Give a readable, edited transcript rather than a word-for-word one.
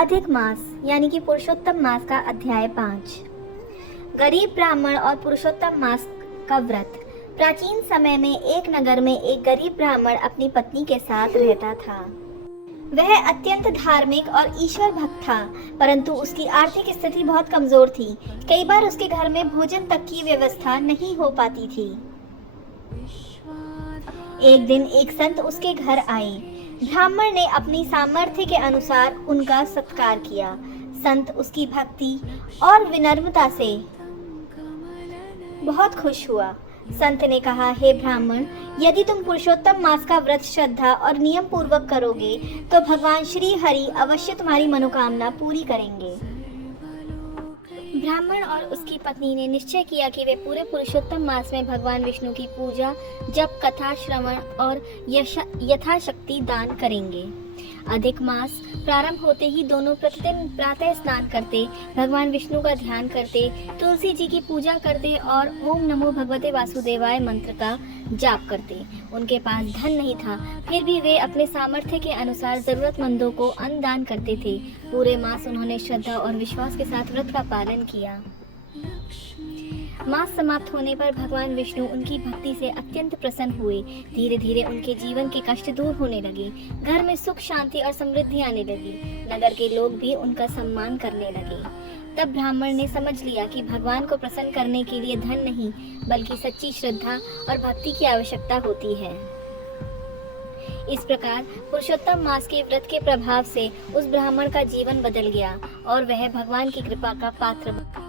अधिक मास यानी कि पुरुषोत्तम मास का अध्याय 5। गरीब ब्राह्मण और पुरुषोत्तम मास का व्रत। प्राचीन समय में एक नगर में एक गरीब ब्राह्मण अपनी पत्नी के साथ रहता था। वह अत्यंत धार्मिक और ईश्वर भक्त था, परंतु उसकी आर्थिक स्थिति बहुत कमजोर थी। कई बार उसके घर में भोजन तक की व्यवस्था नहीं हो पाती थी। एक दिन एक संत उसके घर आए। ब्राह्मण ने अपनी सामर्थ्य के अनुसार उनका सत्कार किया। संत उसकी भक्ति और विनम्रता से बहुत खुश हुआ। संत ने कहा, हे ब्राह्मण, यदि तुम पुरुषोत्तम मास का व्रत श्रद्धा और नियम पूर्वक करोगे तो भगवान श्री हरि अवश्य तुम्हारी मनोकामना पूरी करेंगे। ब्राह्मण और उसकी पत्नी ने निश्चय किया कि वे पूरे पुरुषोत्तम मास में भगवान विष्णु की पूजा, जप, कथा श्रवण और यथाशक्ति दान करेंगे। अधिक मास प्रारंभ होते ही दोनों प्रतिदिन प्रातः स्नान करते, भगवान विष्णु का ध्यान करते, तुलसी जी की पूजा करते और ओम नमो भगवते वासुदेवाय मंत्र का जाप करते। उनके पास धन नहीं था, फिर भी वे अपने सामर्थ्य के अनुसार जरूरतमंदों को अन्न दान करते थे। पूरे मास उन्होंने श्रद्धा और विश्वास के साथ व्रत का पालन किया। मास समाप्त होने पर भगवान विष्णु उनकी भक्ति से अत्यंत प्रसन्न हुए। धीरे धीरे उनके जीवन के कष्ट दूर होने लगे। घर में सुख, शांति और समृद्धि आने लगी। नगर के लोग भी उनका सम्मान करने लगे। तब ब्राह्मण ने समझ लिया कि भगवान को प्रसन्न करने के लिए धन नहीं, बल्कि सच्ची श्रद्धा और भक्ति की आवश्यकता होती है। इस प्रकार पुरुषोत्तम मास के व्रत के प्रभाव से उस ब्राह्मण का जीवन बदल गया और वह भगवान की कृपा का पात्र बना।